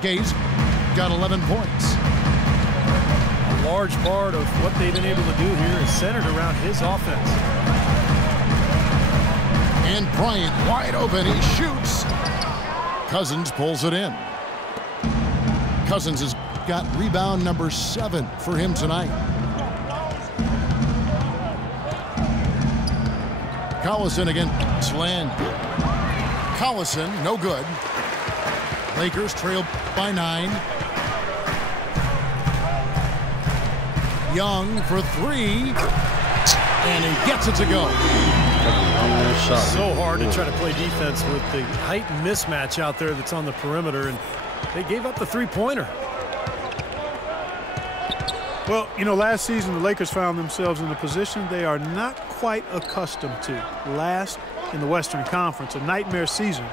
Gay's got 11 points. A large part of what they've been able to do here is centered around his offense. And Bryant wide open. He shoots. Cousins pulls it in. Cousins has got rebound number 7 for him tonight. Collison against Land. Collison, no good. Lakers trail by 9. Young for 3. And he gets it to go. So hard to try to play defense with the heightened mismatch out there that's on the perimeter, and they gave up the three-pointer. Well, you know, last season the Lakers found themselves in a position they are not quite accustomed to. Last in the Western Conference, a nightmare season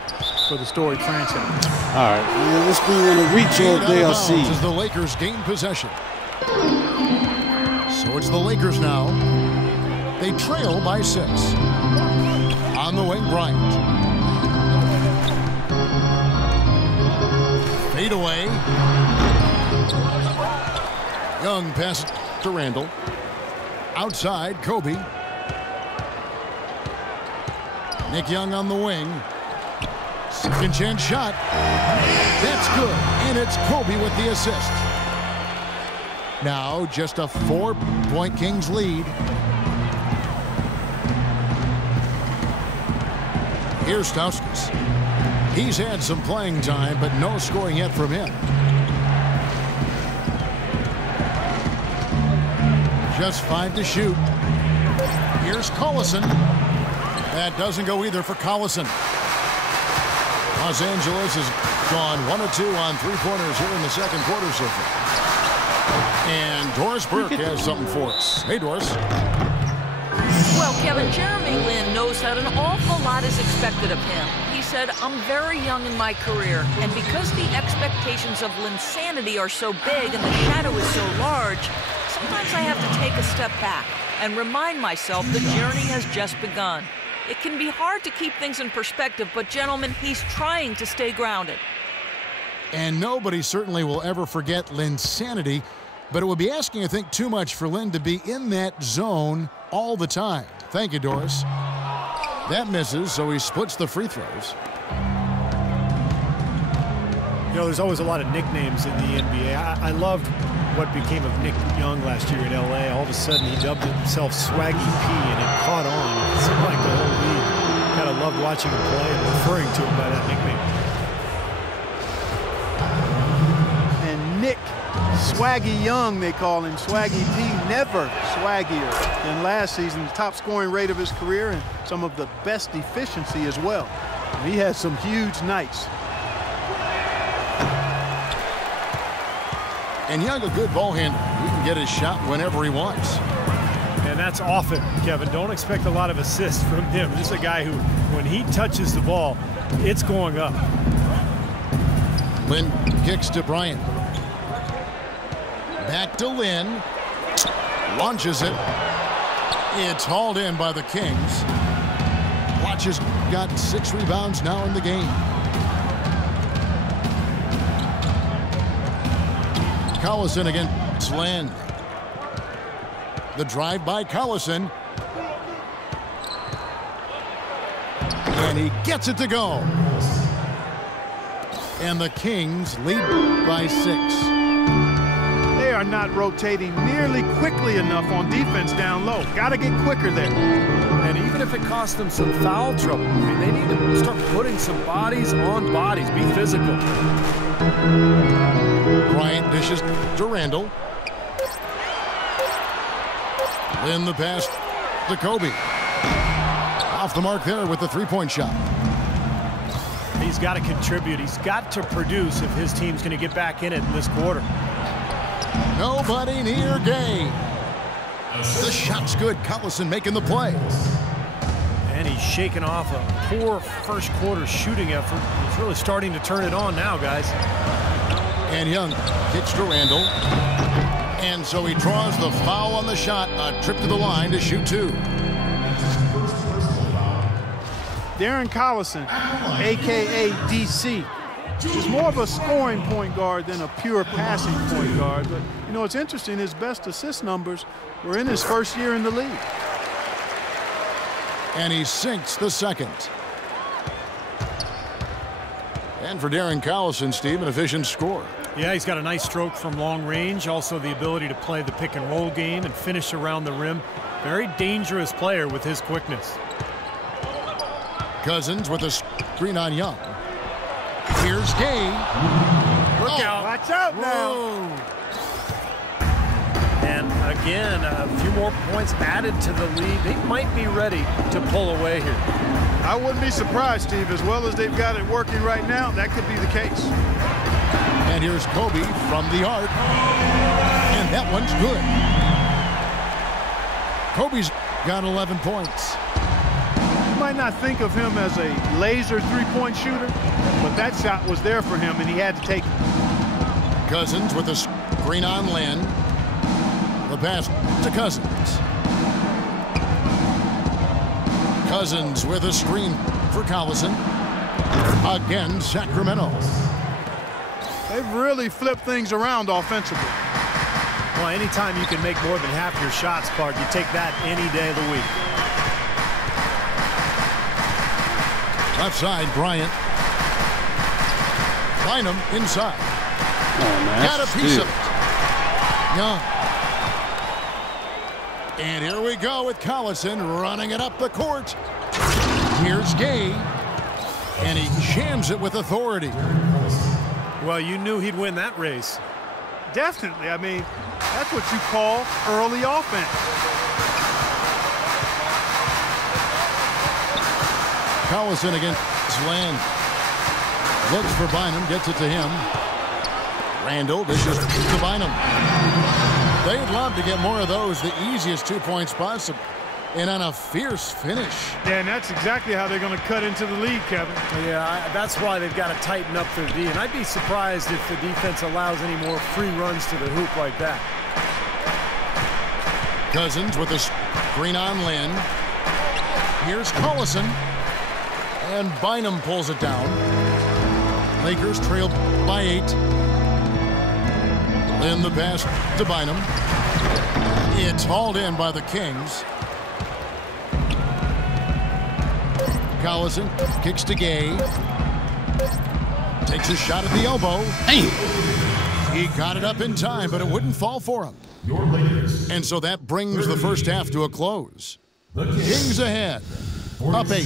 for the storied franchise. All right, let's be on the reach all day. I'll see. As the Lakers gain possession. So it's the Lakers now. They trail by 6. On the wing, Bryant. Fade away. Young passes to Randall. Outside, Kobe. Nick Young on the wing. Second chance shot. That's good. And it's Kobe with the assist. Now just a 4-point Kings lead. Here's Stauskas. He's had some playing time, but no scoring yet from him. Just 5 to shoot. Here's Collison. That doesn't go either for Collison. Los Angeles has gone 1 of 2 on 3-pointers here in the second quarter so far. And Doris Burke has something for us. Hey, Doris. Well, Kevin, Jeremy Lin knows that an awful lot is expected of him. He said, I'm very young in my career, and because the expectations of Linsanity are so big and the shadow is so large, sometimes I have to take a step back and remind myself the journey has just begun. It can be hard to keep things in perspective, but gentlemen, he's trying to stay grounded. And nobody certainly will ever forget Linsanity, but it would be asking, I think, too much for Lin to be in that zone all the time. Thank you, Doris. That misses, so he splits the free throws. You know, there's always a lot of nicknames in the NBA. I loved what became of Nick Young last year in LA. All of a sudden, he dubbed himself Swaggy P, and it caught on. It seemed like the whole league kind of loved watching him play and referring to him by that nickname. And Nick Swaggy Young, they call him. Swaggy P, never swaggier than last season. The top scoring rate of his career and some of the best efficiency as well. And he has some huge nights. And Young, a good ball handler. He can get his shot whenever he wants. And that's often, Kevin. Don't expect a lot of assists from him. Just a guy who, when he touches the ball, it's going up. Lin kicks to Bryant. Back to Lin. Launches it. It's hauled in by the Kings. Watch has got 6 rebounds now in the game. Collison against Land. The drive by Collison. And he gets it to go. And the Kings lead by 6. They are not rotating nearly quickly enough on defense down low. Got to get quicker there. And even if it costs them some foul trouble, I mean, they need to start putting some bodies on bodies. Be physical. Bryant dishes to Randall. Lin the pass to Kobe. Off the mark there with the 3-point shot. He's got to contribute. He's got to produce if his team's going to get back in it in this quarter. Nobody near Gay. The shot's good. Collison making the play. And he's shaking off a poor first quarter shooting effort. He's really starting to turn it on now, guys. And Young kicks to Randall. And so he draws the foul on the shot. A trip to the line to shoot 2. Darren Collison, a.k.a. DC, is more of a scoring point guard than a pure passing point guard. But, you know, it's interesting, his best assist numbers were in his first year in the league. And he sinks the second. And for Darren Collison, Steve, an efficient score. Yeah, he's got a nice stroke from long range. Also the ability to play the pick and roll game and finish around the rim. Very dangerous player with his quickness. Cousins with a screen on Young. Here's Gay. Look out. Watch out now. Whoa. And again, a few more points added to the lead. They might be ready to pull away here. I wouldn't be surprised, Steve. As well as they've got it working right now, that could be the case. And here's Kobe from the arc. And that one's good. Kobe's got 11 points. You might not think of him as a laser three-point shooter, but that shot was there for him, and he had to take it. Cousins with a screen on Lynn. The pass to Cousins. Cousins with a screen for Collison. Again, Sacramento. They've really flipped things around offensively. Well, anytime you can make more than half your shots, Clark, you take that any day of the week. Left side, Bryant. Bynum inside. Oh, man. Got a piece of it. Young. And here we go with Collison running it up the court. Here's Gay. And he jams it with authority. Well, you knew he'd win that race. Definitely. I mean, that's what you call early offense. Collison against Land. Looks for Bynum, gets it to him. Randall dishes to Bynum. They'd love to get more of those, the easiest 2-point spots, and on a fierce finish. Yeah, and that's exactly how they're going to cut into the lead, Kevin. Yeah, that's why they've got to tighten up their D. And I'd be surprised if the defense allows any more free runs to the hoop like that. Cousins with a screen on Lynn. Here's Collison. And Bynum pulls it down. Lakers trailed by 8. Lynn the pass to Bynum. It's hauled in by the Kings. Collison kicks to Gay. Takes a shot at the elbow. Hey. He got it up in time, but it wouldn't fall for him. And so that brings the first half to a close. Kings ahead, up 8.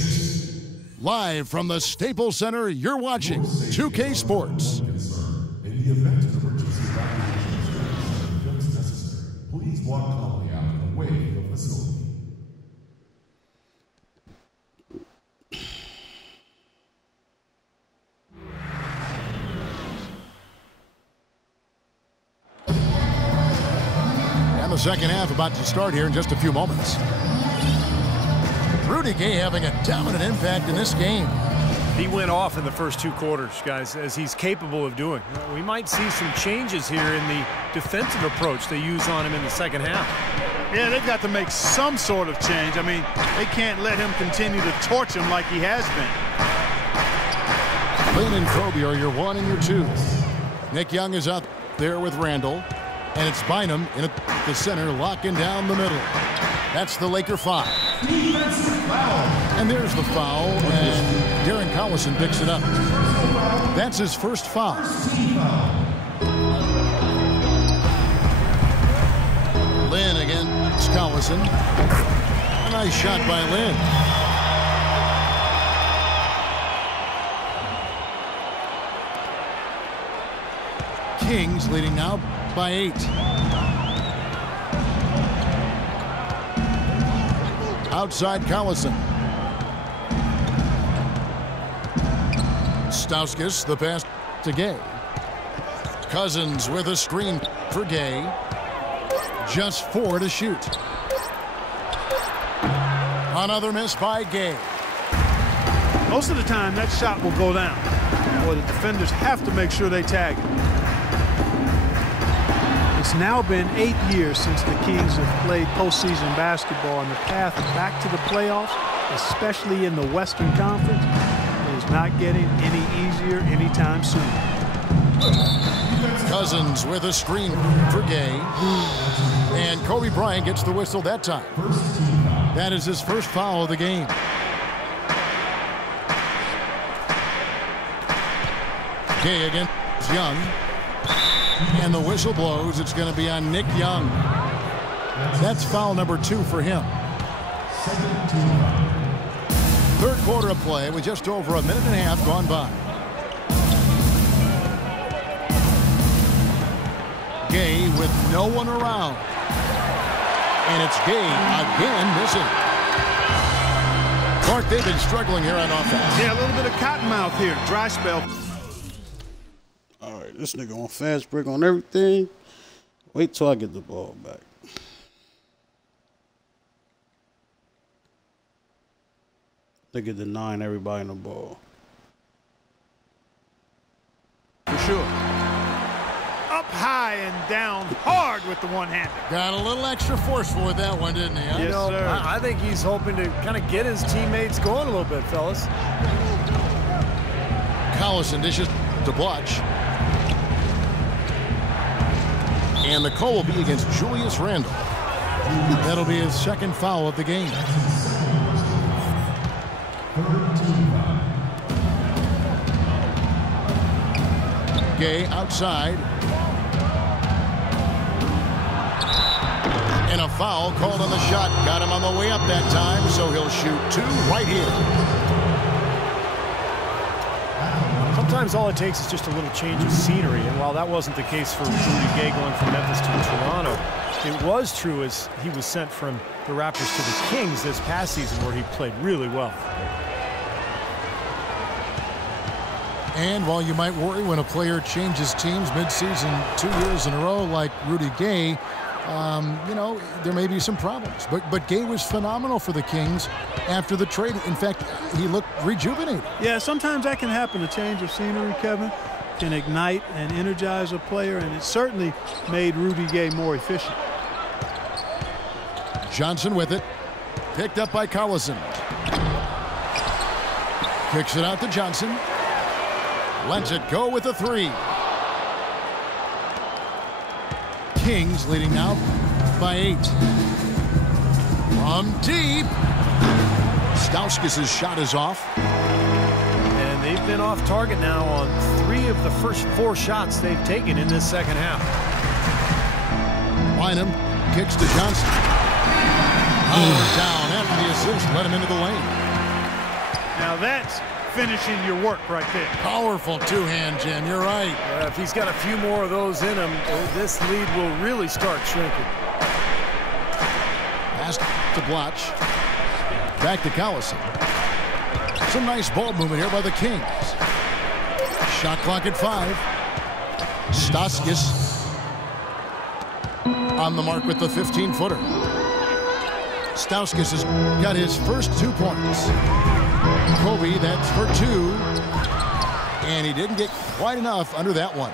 Live from the Staples Center, you're watching 2K Sports. In the event of emergency evacuation is necessary, please walk calmly out and away from the facility. And the second half about to start here in just a few moments. Rudy Gay having a dominant impact in this game. He went off in the first 2 quarters, guys, as he's capable of doing. We might see some changes here in the defensive approach they use on him in the second half. Yeah, they've got to make some sort of change. I mean, they can't let him continue to torch him like he has been. Lynn and Kobe are your 1 and your 2. Nick Young is out there with Randall. And it's Bynum in at the center, locking down the middle. That's the Laker 5. And there's the foul as Darren Collison picks it up. That's his first foul. Lynn against Collison. A nice shot by Lynn. Kings leading now by 8. Outside Collison. Stauskas, the pass to Gay. Cousins with a screen for Gay. Just 4 to shoot. Another miss by Gay. Most of the time, that shot will go down. Boy, the defenders have to make sure they tag it. It's now been 8 years since the Kings have played postseason basketball, and the path back to the playoffs, especially in the Western Conference, is not getting any easier anytime soon. Cousins with a screen for Gay. And Kobe Bryant gets the whistle that time. That is his first foul of the game. Gay against Young. And the whistle blows. It's going to be on Nick Young. That's foul number 2 for him. Third quarter of play with just over a minute and a half gone by. Gay with no one around. And it's Gay again missing. Clark, they've been struggling here on offense. Yeah, a little bit of cottonmouth here. Dry spell. All right, this nigga on fast break on everything. Wait till I get the ball back. They get denying everybody in the ball. For sure. Up high and down hard with the one-hander. Got a little extra forceful with that one, didn't he? Huh? Yes, sir. I think he's hoping to kind of get his teammates going a little bit, fellas. Collison dishes to Blotch. And the call will be against Julius Randle. That'll be his second foul of the game. Gay outside. And a foul called on the shot. Got him on the way up that time, so he'll shoot 2 right here. Sometimes all it takes is just a little change of scenery, and while that wasn't the case for Rudy Gay going from Memphis to Toronto, it was true as he was sent from the Raptors to the Kings this past season, where he played really well. And while you might worry when a player changes teams midseason 2 years in a row like Rudy Gay, you know, there may be some problems. But Gay was phenomenal for the Kings after the trade. In fact, he looked rejuvenated. Yeah, sometimes that can happen. A change of scenery, Kevin, can ignite and energize a player, and it certainly made Rudy Gay more efficient. Johnson with it. Picked up by Collison. Kicks it out to Johnson. Lets it go with a 3. Kings leading now by 8. From deep. Stauskas' shot is off. And they've been off target now on 3 of the first 4 shots they've taken in this second half. Bynum kicks to Johnson. Down after the assist, let him into the lane. Now that's finishing your work right there. Powerful two-hand jam, you're right. If he's got a few more of those in him, this lead will really start shrinking. Pass to Blotch. Back to Collison. Some nice ball movement here by the Kings. Shot clock at 5. Stauskas on the mark with the 15-footer. Stauskas has got his first 2 points. Kobe, that's for 2. And he didn't get quite enough under that one.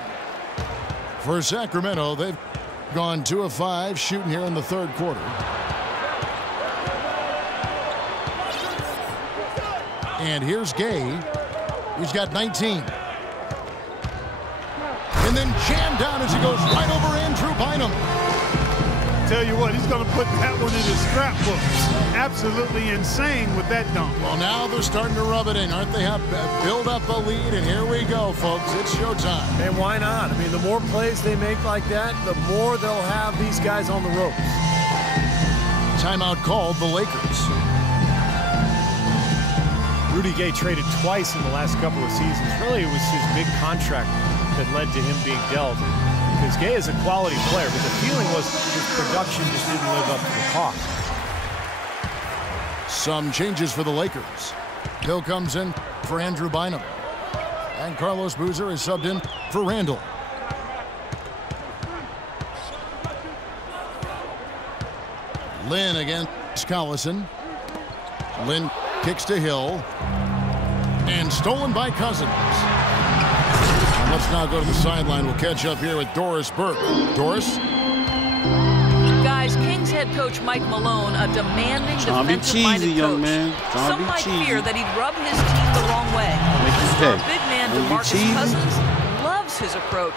For Sacramento, they've gone 2 of 5 shooting here in the third quarter. And here's Gay. He's got 19. And then jammed down as he goes right over Andrew Bynum. Tell you what, he's going to put that one in his scrapbook. Absolutely insane with that dunk. Well, now they're starting to rub it in, aren't they? Have build up a lead, and here we go, folks. It's showtime. And why not? I mean, the more plays they make like that, the more they'll have these guys on the ropes. Timeout called the Lakers. Rudy Gay traded twice in the last couple of seasons. Really, it was his big contract that led to him being dealt. Because Gay is a quality player, but the feeling was his production just didn't live up to the cost. Some changes for the Lakers. Hill comes in for Andrew Bynum. And Carlos Boozer is subbed in for Randle. Lynn against Collison. Lynn kicks to Hill. And stolen by Cousins. Let's now go to the sideline. We'll catch up here with Doris Burke. Doris? Guys, Kings head coach Mike Malone, a demanding, defensive-minded coach. young man. Some might fear that he'd rub his team the wrong way. Star big man Don't be DeMarcus cheesy. Cousins loves his approach.